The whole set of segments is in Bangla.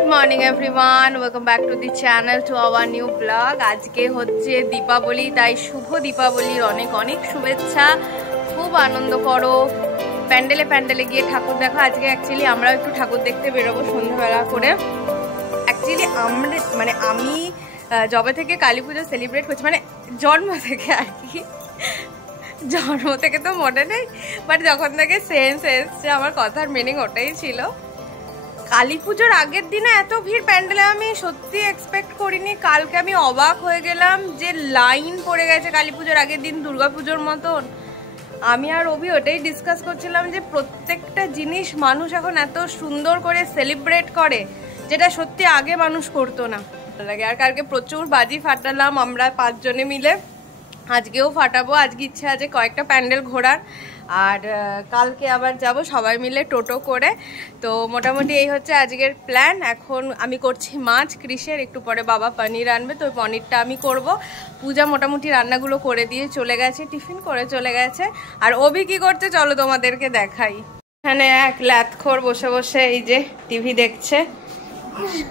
Good morning everyone, welcome back to the channel, to our new blog. আজকে হচ্ছে দীপাবলি, তাই শুভ দীপাবলির অনেক অনেক শুভেচ্ছা। খুব আনন্দ করো, প্যান্ডেলে প্যান্ডেলে গিয়ে ঠাকুর দেখো। আজকে অ্যাকচুয়ালি আমরাও একটু ঠাকুর দেখতে বেরোবো সন্ধ্যাবেলা করে। অ্যাকচুয়ালি আমি যবে থেকে কালী পুজো সেলিব্রেট করছি, মানে জন্ম থেকে আর কি, জন্ম থেকে তো মনে নেই, বাট যখন থেকে সেন্স এসছে আমার কথার মিনিং ওটাই ছিল। কালী পুজোর আগের দিনে এত ভিড় প্যান্ডেলে আমি সত্যি এক্সপেক্ট করিনি। কালকে আমি অবাক হয়ে গেলাম যে লাইন পড়ে গেছে কালী পুজোর আগের দিন দুর্গা পুজোর মতন। আমি আর অভি ওটাই ডিসকাস করছিলাম যে প্রত্যেকটা জিনিস মানুষ এখন এত সুন্দর করে সেলিব্রেট করে, যেটা সত্যি আগে মানুষ করতো না। লাগে। আর কালকে প্রচুর বাজি ফাটালাম আমরা 5 জনে মিলে, আজকেও ফাটাবো। আজকে ইচ্ছে আছে কয়েকটা প্যান্ডেল ঘোরার, আর কালকে আবার যাব সবাই মিলে টোটো করে। তো মোটামুটি এই হচ্ছে আজকের প্ল্যান। এখন আমি করছি মাছ ক্রিসের, একটু পরে বাবা পনির আনবে, তো পনিরটা আমি করব। পূজা মোটামুটি রান্নাগুলো করে দিয়ে চলে গেছে, টিফিন করে চলে গেছে। আর অভি কি করতে চলো তোমাদেরকে দেখাই। এখানে এক ল্যাথখোর বসে বসে এই যে টিভি দেখছে,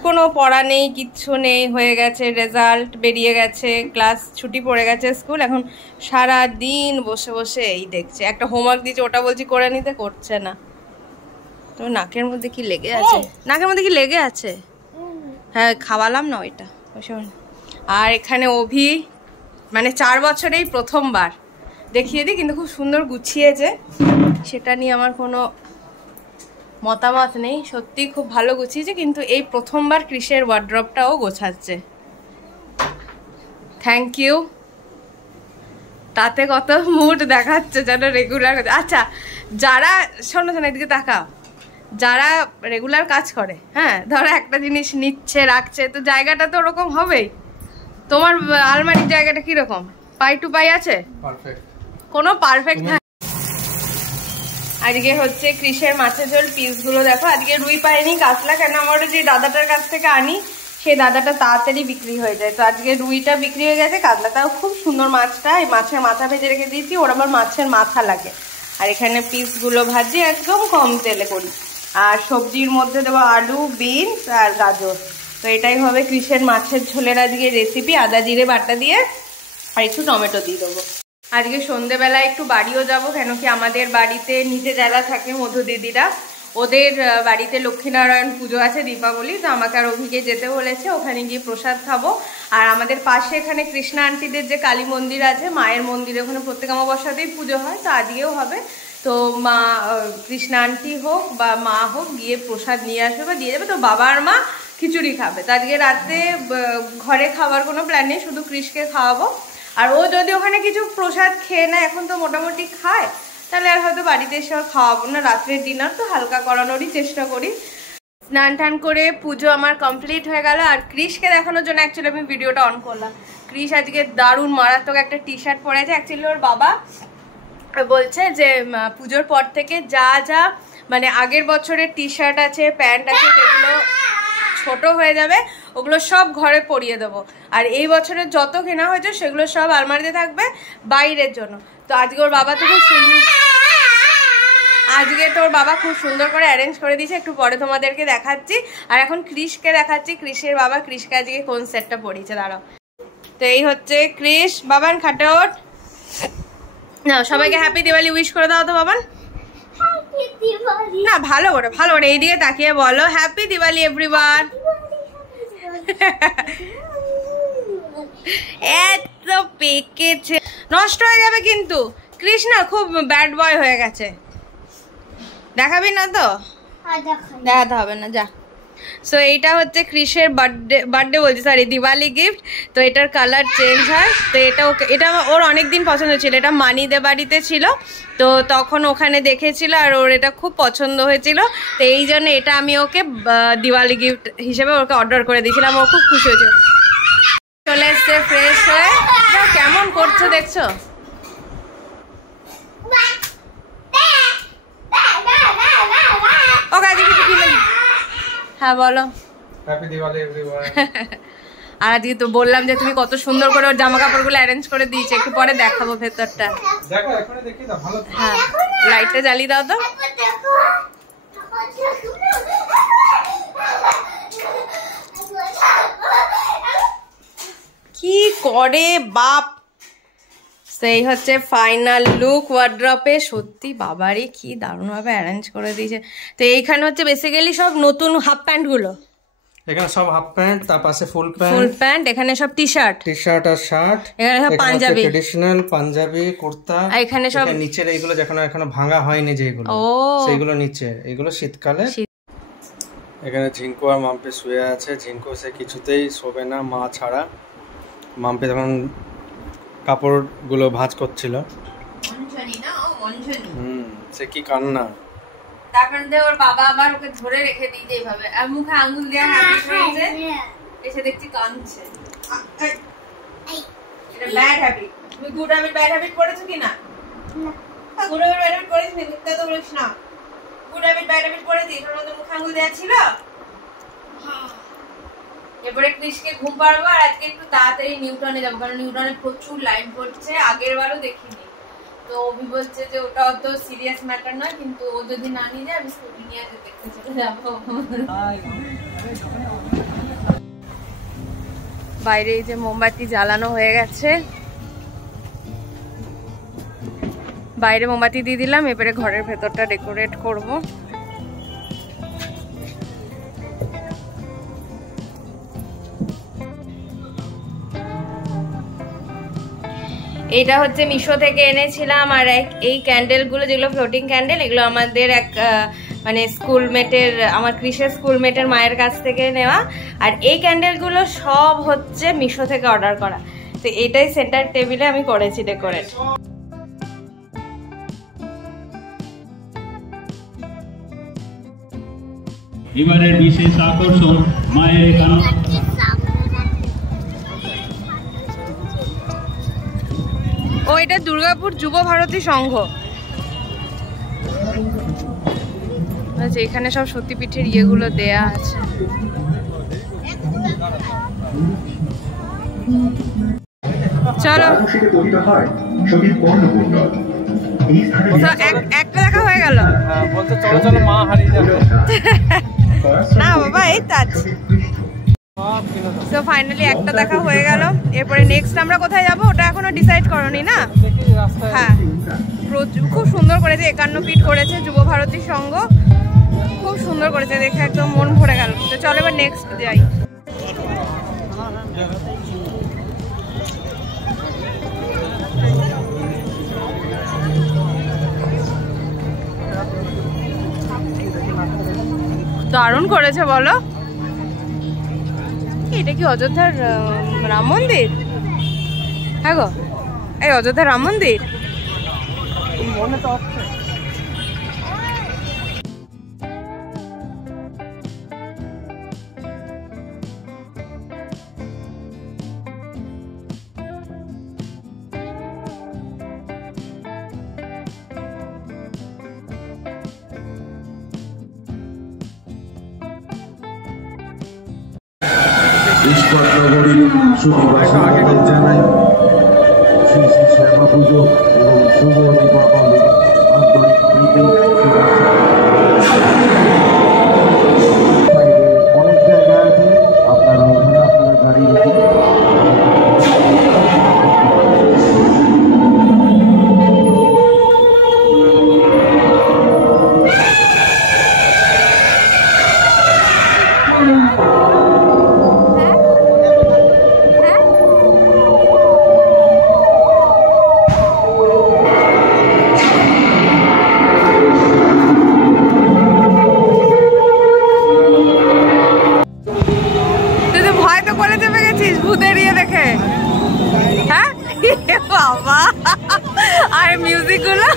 কোনো পড়া নেই, কিচ্ছু নেই, হয়ে গেছে রেজাল্ট বেরিয়ে গেছে, ক্লাস ছুটি পড়ে গেছে স্কুল, এখন সারা দিন বসে বসে এই দেখছে। একটা হোমওয়ার্ক দিয়েছে, ওটা বলছি করে নিতে, করছে না। তো নাকের মধ্যে কি লেগে আছে? নাকের মধ্যে কি লেগে আছে? হ্যাঁ, খাওয়ালাম না ওইটা। আর এখানে অভি মানে 4 বছরেই প্রথমবার, দেখিয়ে দিই, কিন্তু খুব সুন্দর গুছিয়েছে, সেটা নিয়ে আমার কোনো মতামত নেই। সত্যি খুব ভালো গুছিয়েছে, কিন্তু এই প্রথমবার ক্রিসের ওয়ার্ড্রপটাও গোছাচ্ছে। Thank you. তাতে কত মুড দেখাচ্ছে যেন রেগুলার। আচ্ছা, যারা শোনো এদিকে তাকাও, যারা রেগুলার কাজ করে, হ্যাঁ, ধরো একটা জিনিস নিচ্ছে রাখছে, তো জায়গাটা তো ওরকম হবেই। তোমার আলমারির জায়গাটা কিরকম? পাই টু পাই আছে? কোনো পারফেক্ট। আজকে হচ্ছে ক্রিসের মাছের ঝোল পিসগুলো দেখো। আজকে রুই পাইনি, কাতলা, কেন আমার যে দাদাটার কাছ থেকে আনি সেই দাদাটা তাড়াতাড়ি বিক্রি হয়ে যায়, তো আজকে রুইটা বিক্রি হয়ে গেছে। কাতলাটাও খুব সুন্দর মাছটা, এই মাছের মাথা ভেজে রেখে দিয়েছি, ওর আবার মাছের মাথা লাগে। আর এখানে পিসগুলো ভাজি একদম কম তেলে করি। আর সবজির মধ্যে দেবো আলু, বিনস আর গাজর। তো এটাই হবে ক্রিসের মাছের ঝোলের আজকে রেসিপি, আদা জিরে বাটা দিয়ে, আর একটু টমেটো দিয়ে দেবো। আজকে সন্ধেবেলা একটু বাড়িও যাব, কেন কি আমাদের বাড়িতে নিচে যারা থাকে মধু দিদিরা, ওদের বাড়িতে লক্ষ্মীনারায়ণ পুজো আছে দীপাবলি, তো আমাকে আর অভিকে যেতে বলেছে, ওখানে গিয়ে প্রসাদ খাবো। আর আমাদের পাশে এখানে কৃষ্ণা আন্টিদের যে কালী মন্দির আছে, মায়ের মন্দিরে, ওখানে প্রত্যেক অমাবস্যাতেই পুজো হয়, তো আজকেও হবে। তো মা কৃষ্ণা আন্টি হোক বা মা হোক গিয়ে প্রসাদ নিয়ে আসবে বা দিয়ে যাবে। তো বাবা আর মা খিচুড়ি খাবে, তো আজকে রাতে ঘরে খাওয়ার কোনো প্ল্যান নেই, শুধু কৃষকে খাওয়াবো। আর ও যদি ওখানে কিছু প্রসাদ খেয়ে নেয়, এখন তো মোটামুটি খায়, তাহলে আর হয়তো বাড়িতে এসে খাওয়াবো না। রাত্রের ডিনার তো হালকা করানোরই চেষ্টা করি। স্নান টান করে পুজো আমার কমপ্লিট হয়ে গেল। আর ক্রিসকে দেখানোর জন্য অ্যাকচুয়ালি আমি ভিডিওটা অন করলাম। ক্রিস আজকে দারুণ মারাত্মক একটা টি শার্ট পরেছে। অ্যাকচুয়ালি ওর বাবা বলছে যে পুজোর পর থেকে যা যা মানে আগের বছরের টি শার্ট আছে, প্যান্ট আছে, যেগুলো ছোট হয়ে যাবে ওগুলো সব ঘরে পরিয়ে দেবো। আর এই বছরের যত কেনা হয়েছে সেগুলো সব আলমারিতে থাকবে বাইরের জন্য। তো আজকে ওর বাবা তো খুব সুন্দর, আজকে তোর বাবা খুব সুন্দর করে অ্যারেঞ্জ করে দিয়েছে, একটু পরে তোমাদেরকে দেখাচ্ছি। আর এখন ক্রিসকে দেখাচ্ছি, ক্রিসের বাবা ক্রিসকে আজকে কোন সেটটা পরিয়েছে, দাঁড়াও। তো এই হচ্ছে ক্রিস। বাবান খাটে ওঠ, না সবাইকে হ্যাপি দিওয়ালি উইশ করে দাও তো বাবান। না ভালো করে ভালো করে এইদিকে তাকিয়ে বলো হ্যাপি দিওয়ালি এভরিওয়ান। এত পেকেছে, নষ্ট হয়ে যাবে কিন্তু। কৃষ্ণা খুব ব্যাড বয় হয়ে গেছে, দেখাবি না তো? দেখাতে হবে না, যা। সো এইটা হচ্ছে ক্রিসের বার্থডে বলছি, সরি দিওয়ালি গিফট। তো এটার কালার চেঞ্জ হয়, তো এটা ওর অনেকদিন পছন্দ ছিল। এটা মানিদের বাড়িতে ছিল, তো তখন ওখানে দেখেছিল আর ওর এটা খুব পছন্দ হয়েছিল, তো এই জন্য এটা আমি ওকে দিওয়ালি গিফট হিসেবে ওকে অর্ডার করে দিয়েছিলাম। ও খুব খুশি হয়েছিল। চলে এসছে ফ্রেশ হয়ে, কেমন করছো দেখছো? ও গাজি কিছু কিনে, হ্যাঁ বলো হ্যাপি দিওয়ালি এভরিওয়ান। আর আজকে তো বললাম যে তুমি কত সুন্দর করে ওর জামা কাপড়গুলো অ্যারেঞ্জ করে দিয়েছে, একটু পরে দেখাবো ভেতরটা। দেখো এখনই দেখি দাও, ভালো। হ্যাঁ, লাইটটা জ্বালিয়ে দাও তো। কি করে বাপ। সেই হচ্ছে ফাইনাল লুক ওয়ার্ড্রপে। সত্যি বাবারে কি দারুণভাবে অ্যারেঞ্জ করে দিয়েছে। তো এইখানে হচ্ছে বেসিক্যালি সব নতুন হাফ প্যান্ট গুলো, এখানে সব হাফ প্যান্ট, তার পাশে ফুল প্যান্ট, এখানে সব টি শার্ট আর শার্ট, এখানে সব পাঞ্জাবি, ট্রেডিশনাল পাঞ্জাবি কুর্তা, আর এখানে সব নিচের এইগুলো এখনো ভাঙা হয়নি যেগুলো, সেইগুলো নিচে, এগুলো শীতকালে। এখানে ঝিঙ্কু আর মাম্পি শুয়ে আছে। ঝিঙ্কু সে কিছুতেই শোবে না মা ছাড়া। মাম্পি তখন কাপড়গুলো ভাঁজ করছিল। সে কি কান্না। তারপর ওর বাবা আবার ওকে ধরে রেখে দিয়েছে এইভাবে, আর মুখে আঙ্গুল দেওয়া হ্যাবিট হয়েছে, এসে দেখছি কাঁদছে। এটা ব্যাড হ্যাবিট। তুমি গুড হ্যাবিট ব্যাড হ্যাবিট করেছো কি না? গুড হ্যাবিট ব্যাড হ্যাবিট করেছিস, মিথ্যা তো বলিস না। গুড হ্যাবিট ব্যাড হ্যাবিট করেছিস, ওর মধ্যে মুখে আঙ্গুল দেওয়া ছিল। এবারে কৃষকে ঘুম পাড়বো, আর আজকে একটু তাড়াতাড়ি নিউটনে যাবো, কারণ নিউটনে প্রচুর লাইন পড়ছে, আগের বারও দেখিনি। তো অভি বলছে যে ওটা অত সিরিয়াস ম্যাটার নয়, কিন্তু ও যদি না নিয়ে যায় আমি স্কুটি নিয়ে দেখতে চলে যাবো। বাইরে এই যে মোমবাতি জ্বালানো হয়ে গেছে, বাইরে মোমবাতি দিয়ে দিলাম। এবারে ঘরের ভেতরটা ডেকোরেট করব। এটা হচ্ছে মিশো থেকে এনেছিলাম। আর এই ক্যান্ডেলগুলো যেগুলো ফ্লোটিং ক্যান্ডেল, এগুলো আমাদের এক মানে স্কুলমেটের, আমার কৃষের স্কুলমেটের মায়ের কাছ থেকে নেওয়া। আর এই ক্যান্ডেলগুলো সব হচ্ছে মিশো থেকে অর্ডার করা। তো এটাই সেন্টার টেবিলে আমি করেছি ডেকোরেট। এবারের বিশেষ আকর্ষণ মায়ের এখানে। ও এটা দুর্গাপুর যুব ভারতী সংঘ। আচ্ছা, এখানে সব সতীপীঠের ইয়েগুলো দেয়া আছে। চলো একটা দেখা হয়ে গেল। না বাবা, এই তো আছে। তো ফাইনালি একটা দেখা হয়ে গেল। এরপরে নেক্সট আমরা কোথায় যাবো ওটা এখনো ডিসাইড করনি না? হ্যাঁ, খুব সুন্দর করেছে, 51 ফিট করেছে যুব ভারতী সংঘ, খুব সুন্দর করেছে, দেখে একদম মন ভরে গেল। তো চলো এবার নেক্সট যাই। দারুণ করেছে বলো। এটা কি অযোধ্যার রাম মন্দির? হ্যাঁ গো, এই অযোধ্যার রাম মন্দির মনে তো হচ্ছে। নগরীর সুখী জানাই শ্রী শ্রী শ্যামা পুজো এবং শুভ দীপাবলি আন্তরিক প্রীতি অনেক জায়গা আছে, আপনারা ওখানে আপনারা গাড়ি রেখে বাবা আর মিউজিক গুলো।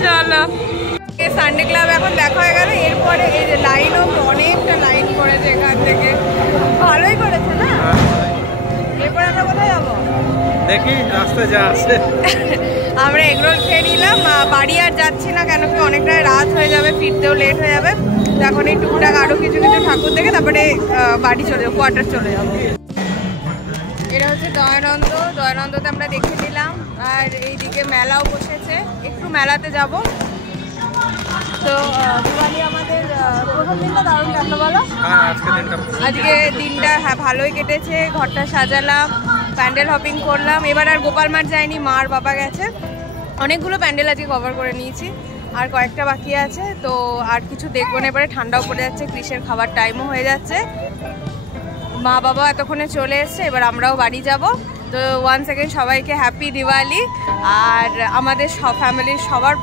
চলো সানডে ক্লাব এখন দেখা হয়ে গেল। এরপরে এই যে লাইনও অনেকটা লাইন করেছে এখান থেকে, ভালোই করেছে না? এরপরে আমরা কোথায় যাবো দেখি, রাস্তায় যা আছে। আমরা এগরোল খেয়ে নিলাম, বাড়ি আর যাচ্ছি না, কেন কি অনেকটা রাত হয়ে যাবে, ফিরতেও লেট হয়ে যাবে। এখন এই টুকটাক আরো কিছু কিছু ঠাকুর দেখে তারপরে বাড়ি চলে যাবো, কোয়ার্টার চলে যাবো। এটা হচ্ছে দয়ানন্দ, দয়ানন্দতে আমরা দেখে নিলাম। আর এইদিকে মেলাও বসেছে, একটু মেলাতে যাব। তো দিওয়ালি আমাদের প্রথম দিনটা দারুণ কাটলো বলো? আজকে দিনটা হ্যাঁ ভালোই কেটেছে। ঘরটা সাজালাম, প্যান্ডেল হপিং করলাম। এবার আর গোপাল মাঠ যায়নি, মা আর বাবা গেছে। অনেকগুলো প্যান্ডেল আজকে কভার করে নিয়েছি, আর কয়েকটা বাকি আছে। তো আর কিছু দেখবো না, এবারে ঠান্ডাও পড়ে যাচ্ছে, কৃষের খাবার টাইমও হয়ে যাচ্ছে। মা বাবা এতক্ষণে চলে এসছে, এবার আমরাও বাড়ি যাব। তো ওয়ান সেকেন্ড সবাইকে হ্যাপি দিওয়ালি। আর আমাদের সব ফ্যামিলির সবার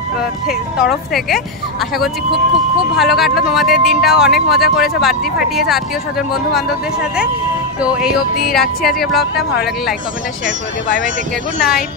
তরফ থেকে আশা করছি খুব খুব খুব ভালো কাটলো। তোমাদের দিনটাও অনেক মজা করেছে, বার্থডে ফাটিয়েছে আত্মীয় স্বজন বন্ধু বান্ধবদের সাথে। তো এই অবধি রাখছি আজকে ব্লগটা। ভালো লাগলে লাইক কমেন্ট শেয়ার করে দিও। Bye bye, take care, good night.